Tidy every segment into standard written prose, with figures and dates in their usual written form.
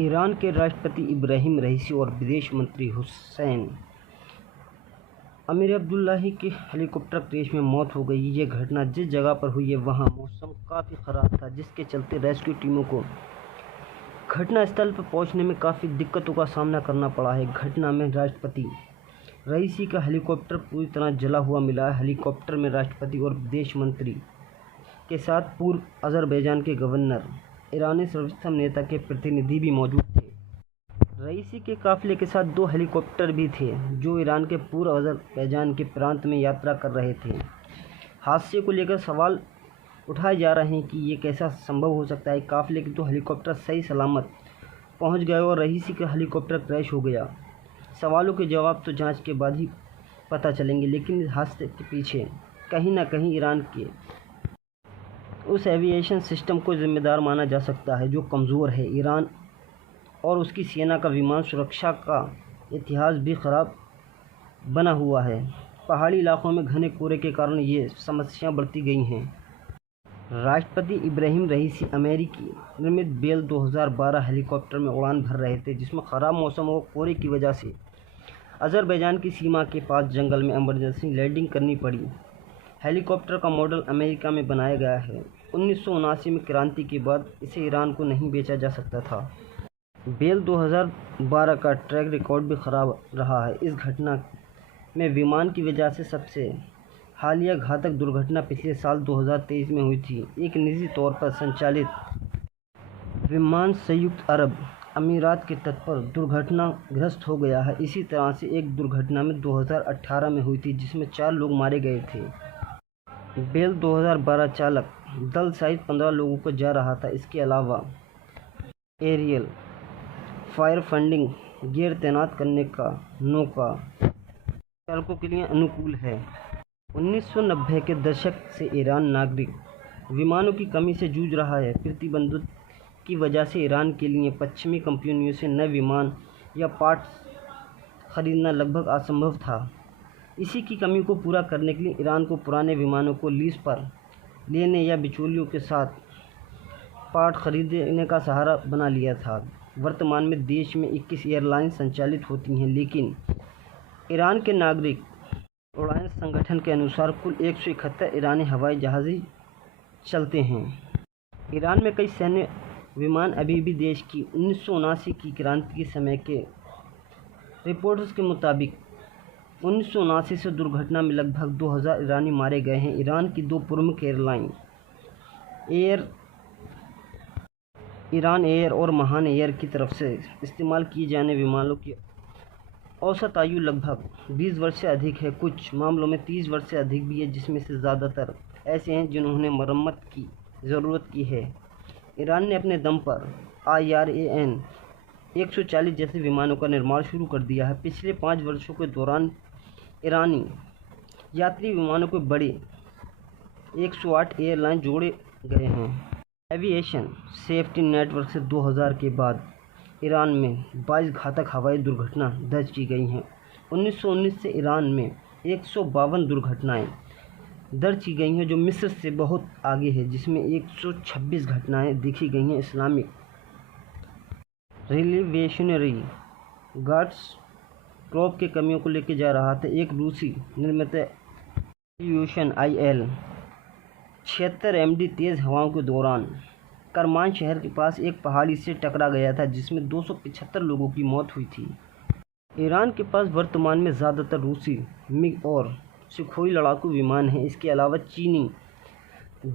Iran के राष्ट्रपति इब्राहिम रईसी और विदेश मंत्री हुसैन अमीर अब्दुल्लाही की हेलीकॉप्टर क्रैश में मौत हो गई। ये घटना जिस जगह पर हुई है वहाँ मौसम काफ़ी ख़राब था, जिसके चलते रेस्क्यू टीमों को घटनास्थल पर पहुंचने में काफ़ी दिक्कतों का सामना करना पड़ा है। घटना में राष्ट्रपति रईसी का हेलीकॉप्टर पूरी तरह जला हुआ मिला है। हेलीकॉप्टर में राष्ट्रपति और विदेश मंत्री के साथ पूर्व अज़रबैजान के गवर्नर, ईरानी सर्वोच्च नेता के प्रतिनिधि भी मौजूद थे। रईसी के काफ़िले के साथ 2 हेलीकॉप्टर भी थे जो ईरान के पूर्व अज़रबैजान के प्रांत में यात्रा कर रहे थे। हादसे को लेकर सवाल उठाए जा रहे हैं कि ये कैसा संभव हो सकता है। काफ़िले के 2 हेलीकॉप्टर सही सलामत पहुंच गए और रईसी का हेलीकॉप्टर क्रैश हो गया। सवालों के जवाब तो जांच के बाद ही पता चलेंगे, लेकिन इस हादसे के पीछे कहीं ना कहीं ईरान के उस एविएशन सिस्टम को जिम्मेदार माना जा सकता है जो कमज़ोर है। ईरान और उसकी सेना का विमान सुरक्षा का इतिहास भी ख़राब बना हुआ है। पहाड़ी इलाकों में घने कोहरे के कारण ये समस्याएं बढ़ती गई हैं। राष्ट्रपति इब्राहिम रईसी अमेरिकी निर्मित बेल 2012 हेलीकॉप्टर में उड़ान भर रहे थे, जिसमें ख़राब मौसम और कोहरे की वजह से अज़रबैजान की सीमा के पास जंगल में इमरजेंसी लैंडिंग करनी पड़ी। हेलीकॉप्टर का मॉडल अमेरिका में बनाया गया है। 1979 में क्रांति के बाद इसे ईरान को नहीं बेचा जा सकता था। बेल 2012 का ट्रैक रिकॉर्ड भी ख़राब रहा है। इस घटना में विमान की वजह से सबसे हालिया घातक दुर्घटना पिछले साल 2023 में हुई थी। एक निजी तौर पर संचालित विमान संयुक्त अरब अमीरात के तट पर दुर्घटनाग्रस्त हो गया है। इसी तरह से एक दुर्घटना में 2018 में हुई थी जिसमें 4 लोग मारे गए थे। बेल 2012 चालक दल सहित 15 लोगों को जा रहा था। इसके अलावा एरियल फायर फाइटिंग गियर तैनात करने का नौका चालकों के लिए अनुकूल है। 1990 के दशक से ईरान नागरिक विमानों की कमी से जूझ रहा है। प्रतिबंधों की वजह से ईरान के लिए पश्चिमी कंपनियों से नए विमान या पार्ट्स खरीदना लगभग असंभव था। इसी की कमी को पूरा करने के लिए ईरान को पुराने विमानों को लीज पर लेने या बिचौलियों के साथ पार्ट खरीदने का सहारा बना लिया था। वर्तमान में देश में 21 एयरलाइंस संचालित होती हैं, लेकिन ईरान के नागरिक उड़ान संगठन के अनुसार कुल 171 ईरानी हवाई जहाज़ चलते हैं। ईरान में कई सैन्य विमान अभी भी देश की 1979 की क्रांति के समय के रिपोर्ट्स के मुताबिक 1979 से दुर्घटना में लगभग 2000 ईरानी मारे गए हैं। ईरान की 2 प्रमुख एयरलाइन ईरान एयर और महान एयर की तरफ से इस्तेमाल किए जाने विमानों की औसत आयु लगभग 20 वर्ष से अधिक है। कुछ मामलों में 30 वर्ष से अधिक भी है, जिसमें से ज़्यादातर ऐसे हैं जिन्होंने मरम्मत की ज़रूरत की है। ईरान ने अपने दम पर IRAN 140 जैसे विमानों का निर्माण शुरू कर दिया है। पिछले 5 वर्षों के दौरान ईरानी यात्री विमानों के बड़े 108 एयरलाइन जोड़े गए हैं। एविएशन सेफ्टी नेटवर्क से 2000 के बाद ईरान में 22 घातक हवाई दुर्घटना दर्ज की गई हैं। 1919 से ईरान में 152 दुर्घटनाएं दर्ज की गई हैं, जो मिस्र से बहुत आगे है, जिसमें 126 घटनाएं देखी गई हैं। इस्लामिक रिवोल्यूशनरी गार्ड्स क्रॉप के कमियों को लेकर जा रहा था। एक रूसी निर्मित रिवोल्यूशन IL 76 MD तेज़ हवाओं के दौरान करमान शहर के पास एक पहाड़ी से टकरा गया था, जिसमें 275 लोगों की मौत हुई थी। ईरान के पास वर्तमान में ज़्यादातर रूसी मिग और सुखोई लड़ाकू विमान हैं। इसके अलावा चीनी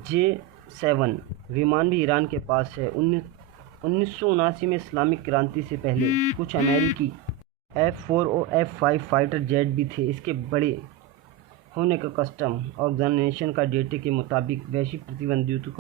J-7 विमान भी ईरान के पास है। 1979 में इस्लामिक क्रांति से पहले कुछ अमेरिकी F-4 और F-5 फाइटर जेट भी थे। इसके बड़े होने का कस्टम ऑर्गेनाइजेशन का डेटे के मुताबिक वैश्विक प्रतिबंधों